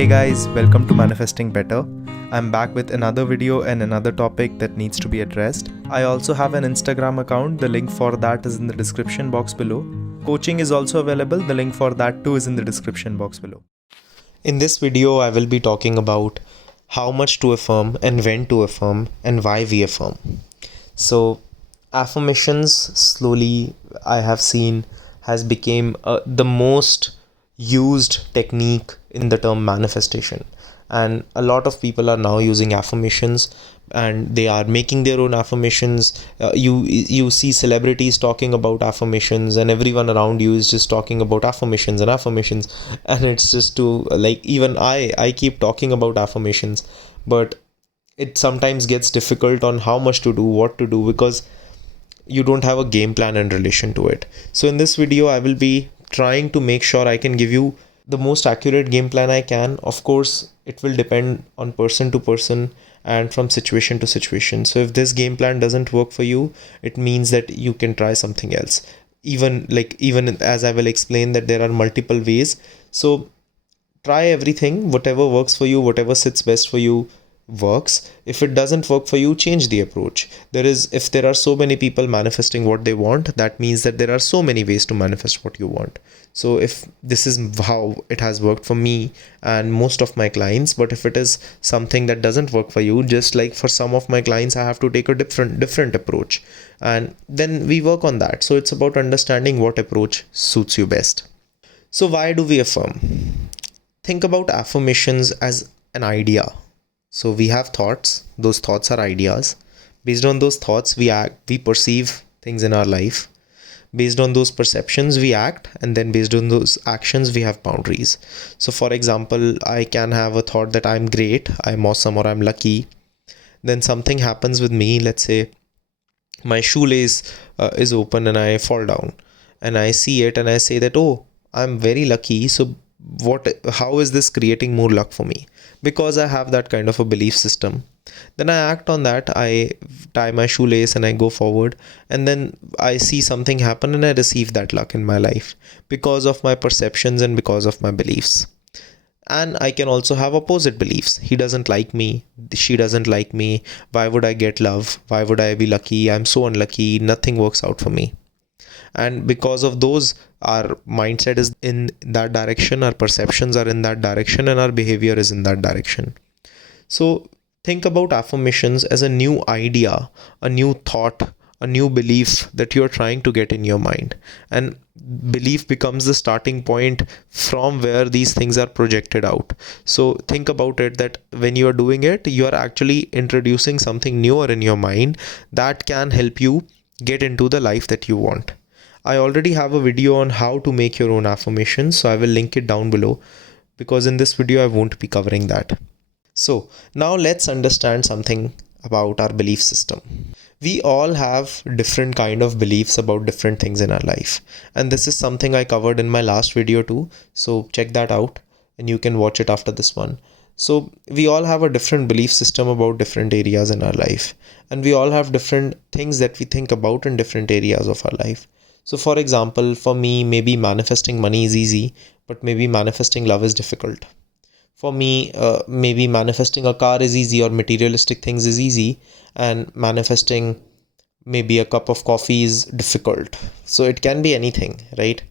Hey guys, welcome to Manifesting Better. I'm back with another video and another topic that needs to be addressed. I also have an Instagram account. The link for that is in the description box below. Coaching is also available. The link for that too is in the description box below. In this video, I will be talking about how much to affirm and when to affirm and why we affirm. So, affirmations slowly I have seen has become the most used technique in the term manifestation, and a lot of people are now using affirmations and they are making their own affirmations. You see celebrities talking about affirmations and everyone around you is just talking about affirmations and affirmations, and it's just to like, even I keep talking about affirmations, but it sometimes gets difficult on how much to do, what to do, because you don't have a game plan in relation to it. So in this video, I will be trying to make sure I can give you the most accurate game plan I can. Of course, it will depend on person to person and from situation to situation. So if this game plan doesn't work for you, it means that you can try something else. Even as I will explain that there are multiple ways. So try everything, whatever works for you, whatever sits best for you works. If it doesn't work for you, change the approach. If there are so many people manifesting what they want, that means that there are so many ways to manifest what you want. So if this is how it has worked for me and most of my clients, but if it is something that doesn't work for you, just like for some of my clients, I have to take a different approach, and then we work on that. So it's about understanding what approach suits you best. So why do we affirm? Think about affirmations as an idea. So we have thoughts, those thoughts are ideas. Based on those thoughts, we perceive things in our life. Based on those perceptions, we act, and then based on those actions, we have boundaries. So for example, I can have a thought that I'm great, I'm awesome, or I'm lucky. Then something happens with me, let's say my shoelace is open and I fall down. And I see it and I say that, oh, I'm very lucky. So how is this creating more luck for me? Because I have that kind of a belief system. Then I act on that. I tie my shoelace and I go forward, and then I see something happen and I receive that luck in my life because of my perceptions and because of my beliefs. And I can also have opposite beliefs. He doesn't like me, she doesn't like me, why would I get love, why would I be lucky, I'm so unlucky, nothing works out for me. And because of those, our mindset is in that direction, our perceptions are in that direction, and our behavior is in that direction. So think about affirmations as a new idea, a new thought, a new belief that you're trying to get in your mind, and belief becomes the starting point from where these things are projected out. So think about it, that when you are doing it, you are actually introducing something newer in your mind that can help you get into the life that you want. I already have a video on how to make your own affirmations, so I will link it down below, because in this video I won't be covering that. So now let's understand something about our belief system. We all have different kind of beliefs about different things in our life, and this is something I covered in my last video too, so check that out and you can watch it after this one. So we all have a different belief system about different areas in our life, and we all have different things that we think about in different areas of our life. So for example, for me, maybe manifesting money is easy, but maybe manifesting love is difficult. For me, maybe manifesting a car is easy, or materialistic things is easy, and manifesting maybe a cup of coffee is difficult. So it can be anything, right?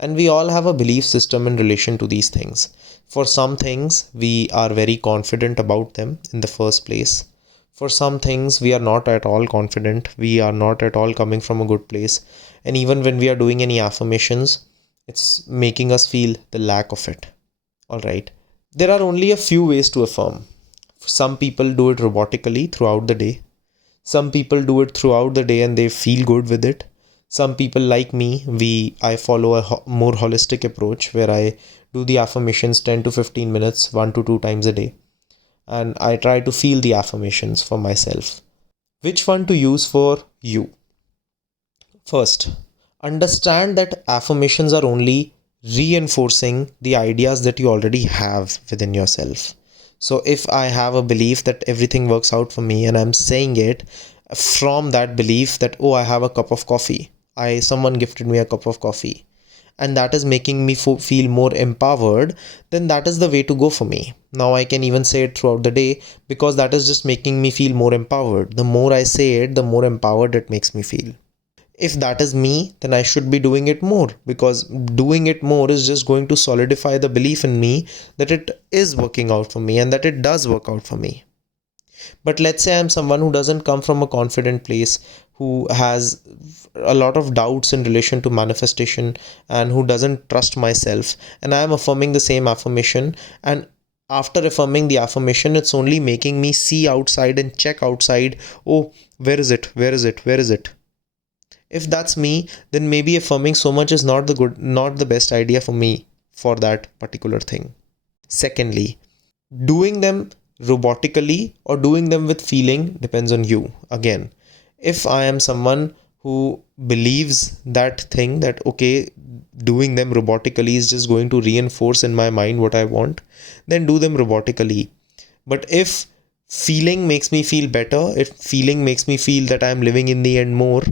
And we all have a belief system in relation to these things. For some things, we are very confident about them in the first place. For some things, we are not at all confident. We are not at all coming from a good place. And even when we are doing any affirmations, it's making us feel the lack of it. All right. There are only a few ways to affirm. Some people do it robotically throughout the day. Some people do it throughout the day and they feel good with it. Some people like me, I follow a more holistic approach where I do the affirmations 10 to 15 minutes, 1 to 2 times a day. And I try to feel the affirmations for myself. Which one to use for you? First, understand that affirmations are only reinforcing the ideas that you already have within yourself. So if I have a belief that everything works out for me and I'm saying it from that belief that, oh, I have a cup of coffee. Someone gifted me a cup of coffee. and that is making me feel more empowered, then that is the way to go for me. Now I can even say it throughout the day because that is just making me feel more empowered. The more I say it, the more empowered it makes me feel. If that is me, then I should be doing it more, because doing it more is just going to solidify the belief in me that it is working out for me and that it does work out for me. But let's say I'm someone who doesn't come from a confident place, who has a lot of doubts in relation to manifestation, and who doesn't trust myself, and I am affirming the same affirmation, and after affirming the affirmation, it's only making me see outside and check outside. Oh, where is it? Where is it? Where is it? If that's me, then maybe affirming so much is not the best idea for me for that particular thing. Secondly, doing them robotically or doing them with feeling depends on you. Again, if I am someone who believes that thing, that okay, doing them robotically is just going to reinforce in my mind what I want, then do them robotically. But if feeling makes me feel better, if feeling makes me feel that I'm living in the end more,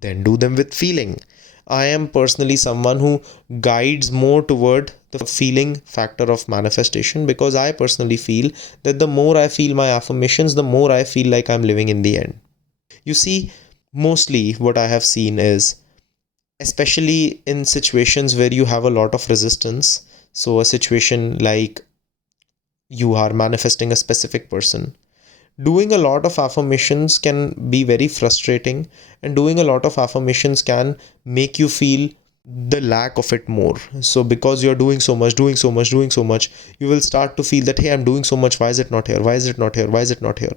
then do them with feeling. I am personally someone who guides more toward the feeling factor of manifestation, because I personally feel that the more I feel my affirmations, the more I feel like I'm living in the end. You see, mostly what I have seen is, especially in situations where you have a lot of resistance, so a situation like you are manifesting a specific person, doing a lot of affirmations can be very frustrating, and doing a lot of affirmations can make you feel the lack of it more. So because you're doing so much, doing so much, you will start to feel that, hey, I'm doing so much, why is it not here, why is it not here, why is it not here?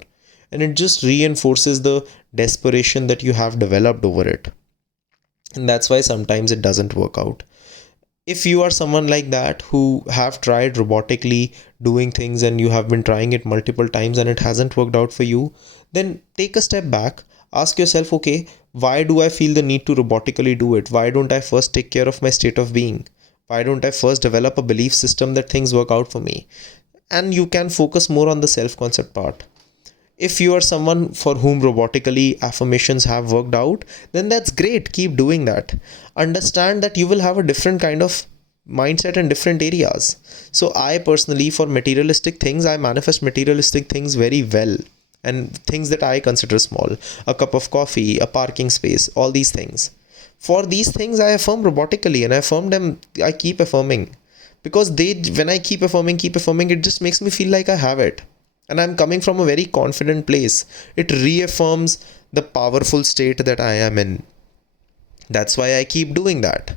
And it just reinforces the desperation that you have developed over it, and that's why sometimes it doesn't work out. If you are someone like that who have tried robotically doing things, and you have been trying it multiple times and it hasn't worked out for you, then take a step back, ask yourself, okay, why do I feel the need to robotically do it? Why don't I first take care of my state of being? Why don't I first develop a belief system that things work out for me? And you can focus more on the self concept part. If you are someone for whom robotically affirmations have worked out, then that's great. Keep doing that. Understand that you will have a different kind of mindset in different areas. So I personally, for materialistic things, I manifest materialistic things very well. And things that I consider small, a cup of coffee, a parking space, all these things. For these things, I affirm robotically, and I affirm them, I keep affirming. Because when I keep affirming, it just makes me feel like I have it. And I'm coming from a very confident place. It reaffirms the powerful state that I am in. That's why I keep doing that.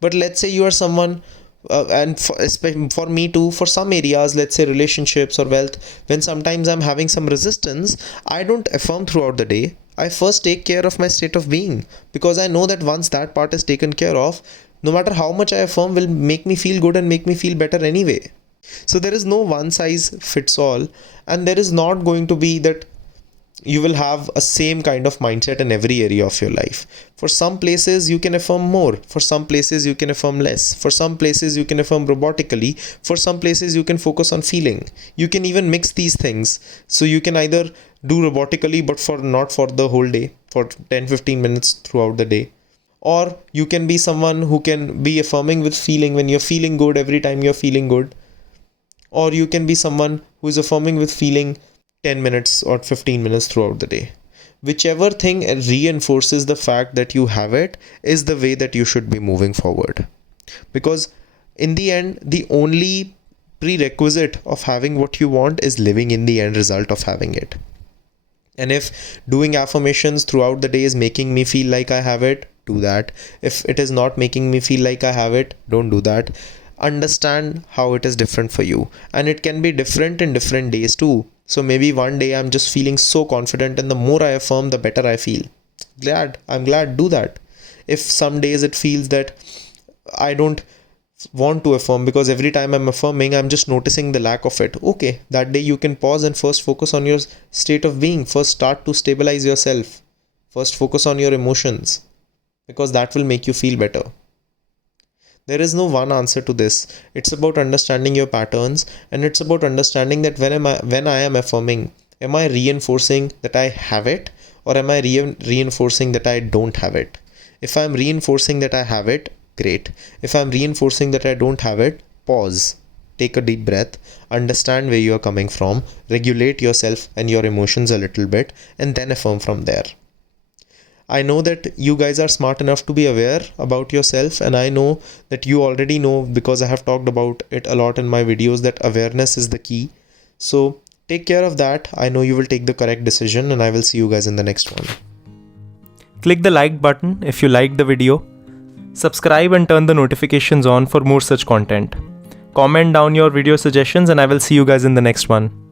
But let's say you are someone, and for me too, for some areas, let's say relationships or wealth, when sometimes I'm having some resistance, I don't affirm throughout the day. I first take care of my state of being, because I know that once that part is taken care of, no matter how much I affirm will make me feel good and make me feel better anyway. So there is no one size fits all, and there is not going to be that you will have a same kind of mindset in every area of your life. For some places you can affirm more, for some places you can affirm less, for some places you can affirm robotically, for some places you can focus on feeling. You can even mix these things. So you can either do robotically, but for not for the whole day, for 10-15 minutes throughout the day. Or you can be someone who can be affirming with feeling when you're feeling good, every time you're feeling good. Or you can be someone who is affirming with feeling 10 minutes or 15 minutes throughout the day. Whichever thing reinforces the fact that you have it is the way that you should be moving forward. Because in the end, the only prerequisite of having what you want is living in the end result of having it. And if doing affirmations throughout the day is making me feel like I have it, do that. If it is not making me feel like I have it, don't do that. Understand how it is different for you, and it can be different in different days too. So maybe one day I'm just feeling so confident, and the more I affirm, the better I feel. I'm glad, do that. If some days it feels that I don't want to affirm, because every time I'm affirming, I'm just noticing the lack of it. Okay, that day you can pause and first focus on your state of being. First start to stabilize yourself. First focus on your emotions, because that will make you feel better. There is no one answer to this. It's about understanding your patterns, and it's about understanding that when I am affirming, am I reinforcing that I have it, or am I reinforcing that I don't have it? If I'm reinforcing that I have it, Great. If I'm reinforcing that I don't have it, pause. Take a deep breath, understand where you are coming from, regulate yourself and your emotions a little bit, and then affirm from there. I know that you guys are smart enough to be aware about yourself, and I know that you already know because I have talked about it a lot in my videos that awareness is the key. So take care of that. I know you will take the correct decision, and I will see you guys in the next one. Click the like button if you liked the video. Subscribe and turn the notifications on for more such content. Comment down your video suggestions, and I will see you guys in the next one.